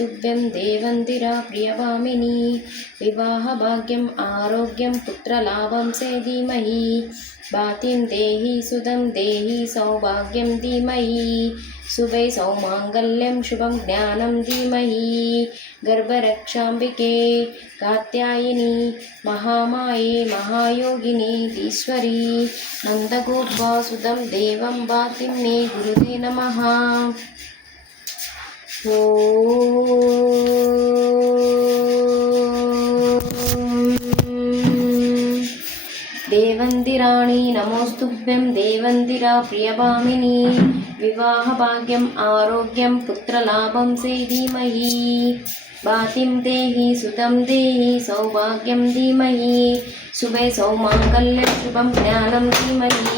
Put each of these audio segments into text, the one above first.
नमोस्तुभ्यं देवन्दिरा प्रियवामिनी विवाहभाग्यम् आरोग्यं पुत्रलाभं से धीमहि भातिं देहि सुदं देहि सौभाग्यं धीमहि शुभे सौमाङ्गल्यं शुभं ज्ञानं धीमहि गर्भरक्षाम्बिके कात्यायिनी महामाये महायोगिनी ईश्वरी नन्दगोपासुदं देवं भातिं मे गुरुवे नमः। देवन्दिराणि नमोस्तुभ्यं देवन्दिरा प्रियभामिनी विवाहभाग्यम् आरोग्यं पुत्रलाभं से धीमहि भातिं देहि सुतं देहि सौभाग्यं धीमहि शुभे सौमाङ्गल्यं शुभं ज्ञानं धीमहि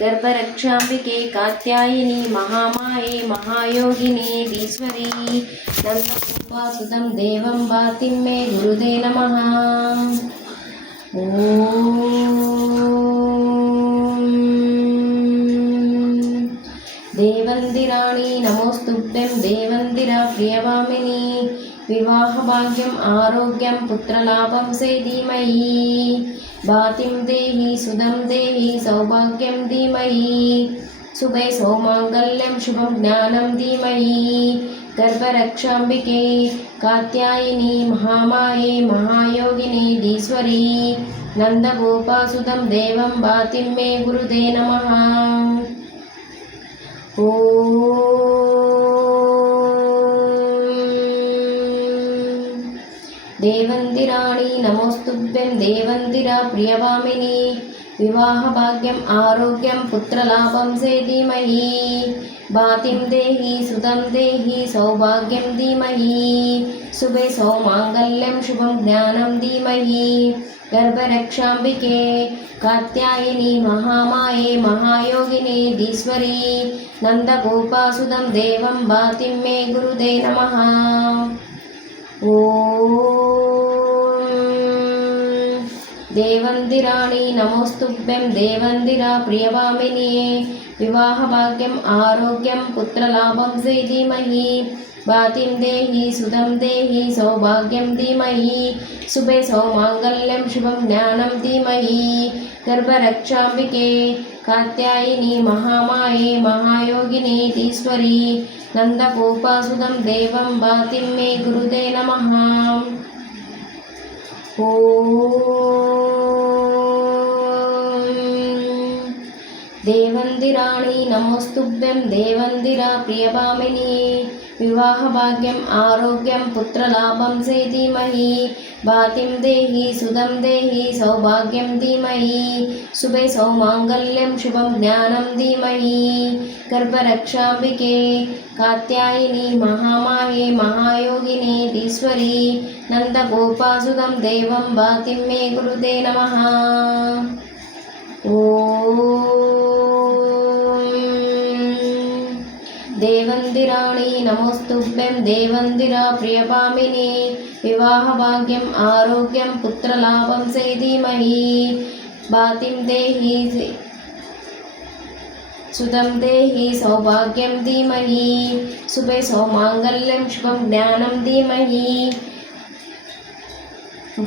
गर्भरक्षाम्बिके कात्यायिनी महामाये महायोगिनी ईश्वरी नन्दगोपासुदं देवं भातिं मे गुरुवे नमः। देवन्दिराणि नमोस्तुभ्यं देवन्दिरा प्रियवामिनी विवाहभाग्यम् आरोग्यं पुत्रलाभं से धीमहि भातिं देहि सुदं देहि सौभाग्यं धीमहि शुभे सौमाङ्गल्यं शुभं ज्ञानं धीमहि गर्भरक्षाम्बिके कात्यायिनी महामाये महायोगिनी ईश्वरी नन्दगोपासुदं देवं भातिं मे गुरुवे नमः। देवन्दिराणि नमोस्तुभ्यं देवन्दिरा प्रियवामिनी विवाहभाग्यम् आरोग्यं पुत्रलाभं से धीमहि भातिं देहि सुतं देहि सौभाग्यं धीमहि शुभे सौमाङ्गल्यं शुभं ज्ञानं धीमहि गर्भरक्षाम्बिके कात्यायिनी महामाये महायोगिनी ईश्वरी नन्दगोपासुदं देवं भातिं मे गुरुवे नमः। देवन्दिराणि नमोस्तुभ्यं देवन्दिरा प्रियवामिनी विवाहभाग्यम् आरोग्यं पुत्रलाभं से धीमहि भातिं देहि सुतं देहि सौभाग्यं धीमहि शुभे सौमाङ्गल्यं शुभं ज्ञानं धीमहि गर्भरक्षाम्बिके कात्यायिनी महामाये महायोगिनी ईश्वरी नन्दगोपासुदं देवं भातिं मे गुरुवे नमः। देवन्दिराणि नमोस्तुभ्यं देवन्दिरा प्रियभामिनी विवाहभाग्यम् आरोग्यं पुत्रलाभं से धीमहि भातिं देहि सुदं देहि सौभाग्यं धीमहि शुभे सौमाङ्गल्यं शुभं ज्ञानं धीमहि गर्भरक्षाम्बिके कात्यायिनी महामाये महायोगिनी ईश्वरी नन्दगोपासुदं देवं भातिं मे गुरुवे नमः। देवन्दिराणि नमोस्तुभ्यं देवन्दिरा प्रियभामिनी विवाहभाग्यम् आरोग्यं पुत्रलाभं से धीमहि भातिं देहि सुतं देहि सौभाग्यं धीमहि शुभे सौमाङ्गल्यं शुभं ज्ञानं धीमहि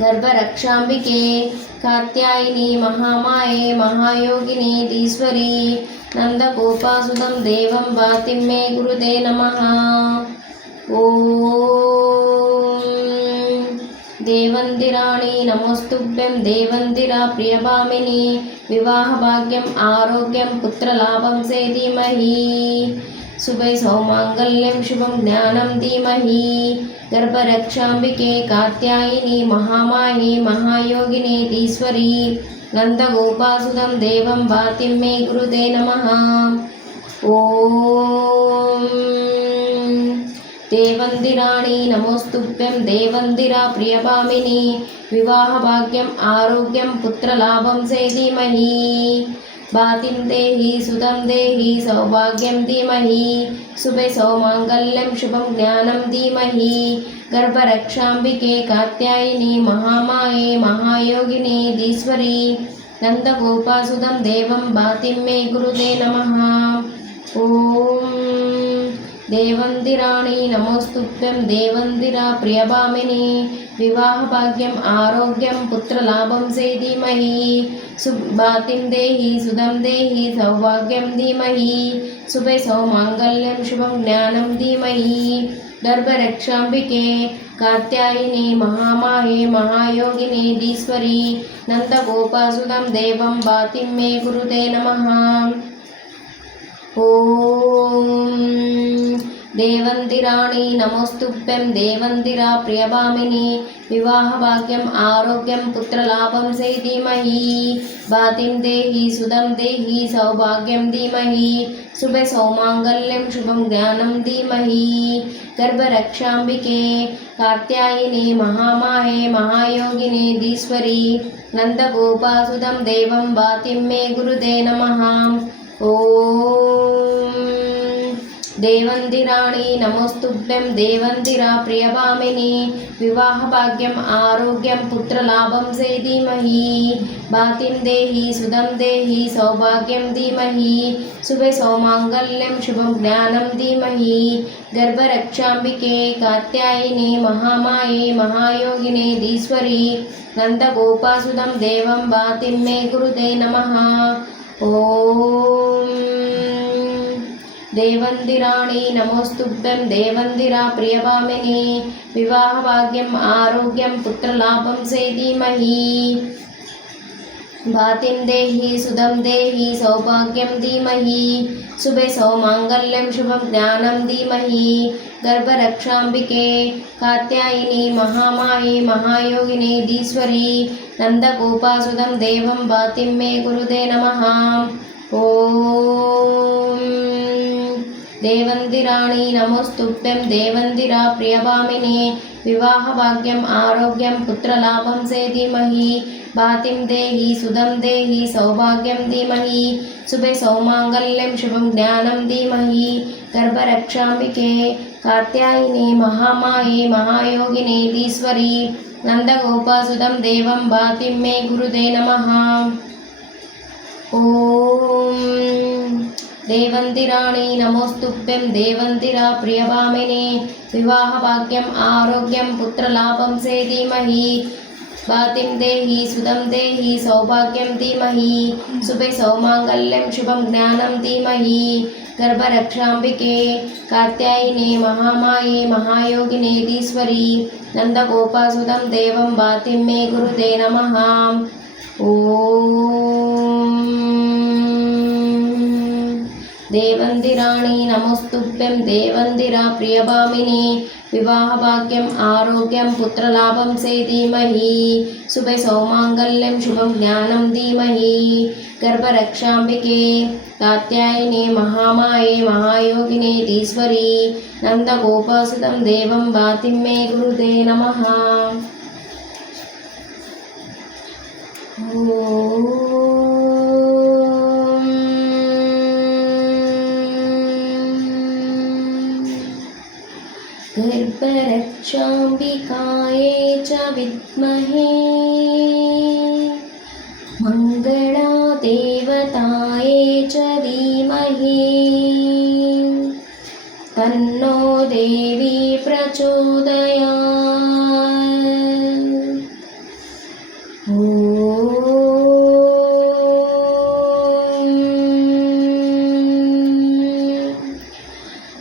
गर्भरक्षाम्बिके कात्यायिनी महामाये महायोगिनी ईश्वरी नन्दगोपासुदं देवं भातिं मे गुरुवे नमः। देवन्दिराणि नमोस्तुभ्यं देवन्दिरा प्रियभामिनी विवाहभाग्यम् आरोग्यं पुत्रलाभं से धीमहि शुभे सौमाङ्गल्यं शुभं ज्ञानं धीमहि गर्भरक्षाम्बिके कात्यायिनी महामाये महायोगिनी ईश्वरी नन्दगोपासुदं देवं भातिं मे गुरुवे नमः। देवन्दिराणि नमोस्तुभ्यं देवन्दिरा प्रियभामिनी विवाहभाग्यम् आरोग्यं पुत्रलाभं से धीमहि भातिं देहि सुतं देहि सौभाग्यं धीमहि शुभे सौमाङ्गल्यं शुभं ज्ञानं धीमहि गर्भरक्षाम्बिके कात्यायिनी महामाये महायोगिनी ईश्वरी नन्दगोपासुदं देवं भातिं मे गुरुवे नमः। देवन्दिराणि नमोस्तुभ्यं देवन्दिरा प्रियभामिनी विवाहभाग्यम् आरोग्यं पुत्रलाभं सेधीमहि सुभातिं देहि सुदं देहि सौभाग्यं धीमहि शुभे सौमाङ्गल्यं शुभं ज्ञानं धीमहि गर्भरक्षाम्बिके कात्यायिनी महामाये महायोगिनी धीश्वरी नन्दगोपासुदं देवं भातिं मे गुरुते नमः। ॐ देवन्दिराणि नमोस्तुभ्यं देवन्दिरा प्रियभामिनी विवाहभाग्यम् आरोग्यं पुत्रलाभं सेधीमहि भातिं देहि सुदं देहि सौभाग्यं धीमहि शुभे सौमाङ्गल्यं शुभं ज्ञानं धीमहि गर्भरक्षाम्बिके कात्यायिनी महामाये महायोगिनी धीश्वरी नन्दगोपासुदं देवं भातिं मे गुरुते नमः। ॐ देवन्दिराणि नमोस्तुभ्यं देवन्दिरा प्रियभामिनी विवाहभाग्यम् आरोग्यं पुत्रलाभं सेधीमहि भातिं देहि सुदं देहि सौभाग्यं धीमहि शुभे सौमाङ्गल्यं शुभं ज्ञानं धीमहि गर्भरक्षाम्बिके कात्यायिनी महामाये महायोगिनी धीश्वरी नन्दगोपासुदं देवं भातिं मे गुरुते नमः। ॐ देवन्दिराणि नमोस्तुभ्यं देवन्दिरा प्रियभामिनी विवाहभाग्यम् आरोग्यं पुत्रलाभं सेधीमहि भातिं देहि सुदं देहि सौभाग्यं धीमहि शुभे सौमाङ्गल्यं शुभं ज्ञानं धीमहि गर्भरक्षाम्बिके कात्यायिनी महामाये महायोगिनी धीश्वरी नन्दगोपासुदं देवं भातिं मे गुरुते नमः। ॐ देवन्दिराणि नमोस्तुभ्यं देवन्दिरा प्रियभामिनी विवाहभाग्यम् आरोग्यं पुत्रलाभं सेधीमहि भातिं देहि सुदं देहि सौभाग्यं धीमहि शुभे सौमाङ्गल्यं शुभं ज्ञानं धीमहि गर्भरक्षाम्बिके कात्यायिनी महामाये महायोगिनी धीश्वरी नन्दगोपासुदं देवं भातिं मे गुरुते नमः। ॐ देवन्दिराणि नमोस्तुभ्यं देवन्दिरा प्रियभामिनी विवाहभाग्यम् आरोग्यं पुत्रलाभं सेधीमहि भातिं देहि सुदं देहि सौभाग्यं धीमहि शुभे सौमाङ्गल्यं शुभं ज्ञानं धीमहि गर्भरक्षाम्बिके कात्यायिनी महामाये महायोगिनी धीश्वरी नन्दगोपासुदं देवं भातिं मे गुरुते नमः। ॐ देवन्दिराणि नमोस्तुभ्यं देवन्दिरा प्रियभामिनी विवाहभाग्यम् आरोग्यं पुत्रलाभं सेधीमहि शुभे सौमाङ्गल्यं शुभं ज्ञानं धीमहि गर्भरक्षाम्बिके कात्यायिनी महामाये महायोगिनी धीश्वरी नन्दगोपासुदं देवं भातिं मे गुरुते नमः। गर्भरक्षाम्बिकायै च विद्महे मङ्गलादेवतायै च धीमहि तन्नो देवी प्रचोदयात्। ॐ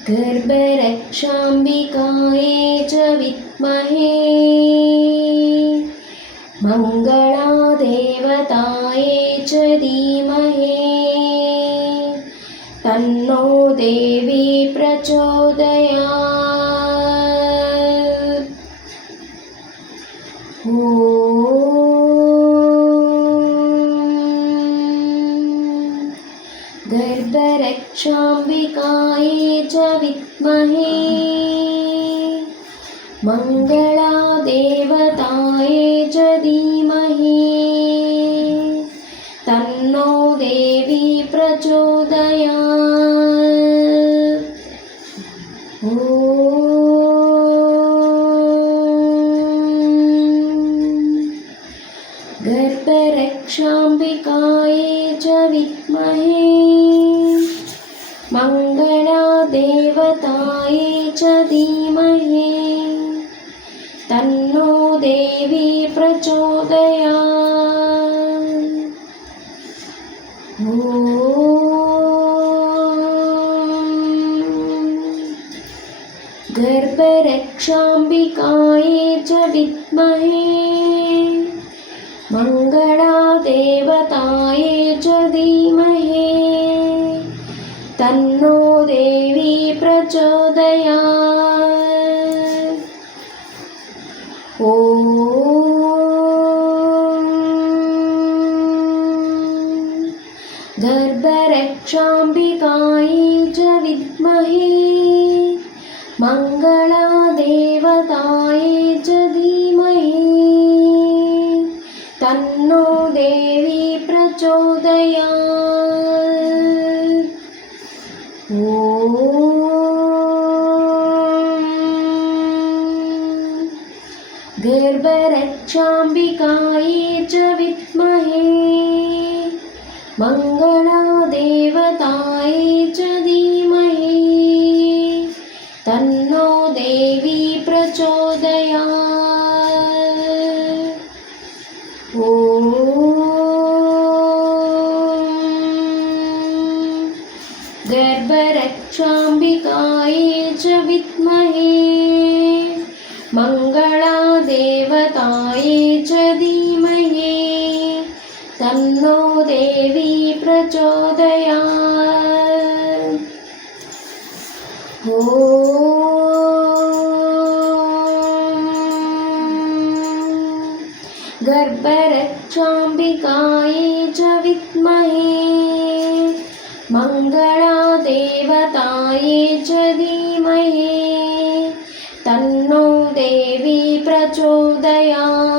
गर्भरक्षाम्बिकायै च विद्महे मङ्गलादेवतायै च धीमहि तन्नो देवी प्रचोदयात्। ॐ गर्भरक्षाम्बिकायै च विद्महे मङ्गलादेवतायै च धीमहि तन्नो देवी प्रचोदयात्। ॐ गर्भरक्षाम्बिकायै च विद्महे मङ्गलादेवतायै च धीमहि तन्नो देवी प्रचोदयात्। ॐ गर्भरक्षाम्बिकायै च विद्महे मङ्गलादेवतायै च धीमहि तन्नो देवी प्रचोदयात्। ॐ गर्भरक्षाम्बिकायै च विद्महे मङ्गलादेवतायै च धीमहि तन्नो देवी प्रचोदयात्। ॐ गर्भरक्षाम्बिकायै च विद्महे मङ्गलादेवतायै च धीमहि तन्नो देवी प्रचोदयात्। ॐ गर्भरक्षाम्बिकायै च विद्महे मङ्गलादेवतायै च धीमहि तन्नो देवी प्रचोदयात्। ॐ गर्भरक्षाम्बिकायै च विद्महे मङ्गलादेवतायै च धीमहि तन्नो देवी प्रचोदयात्।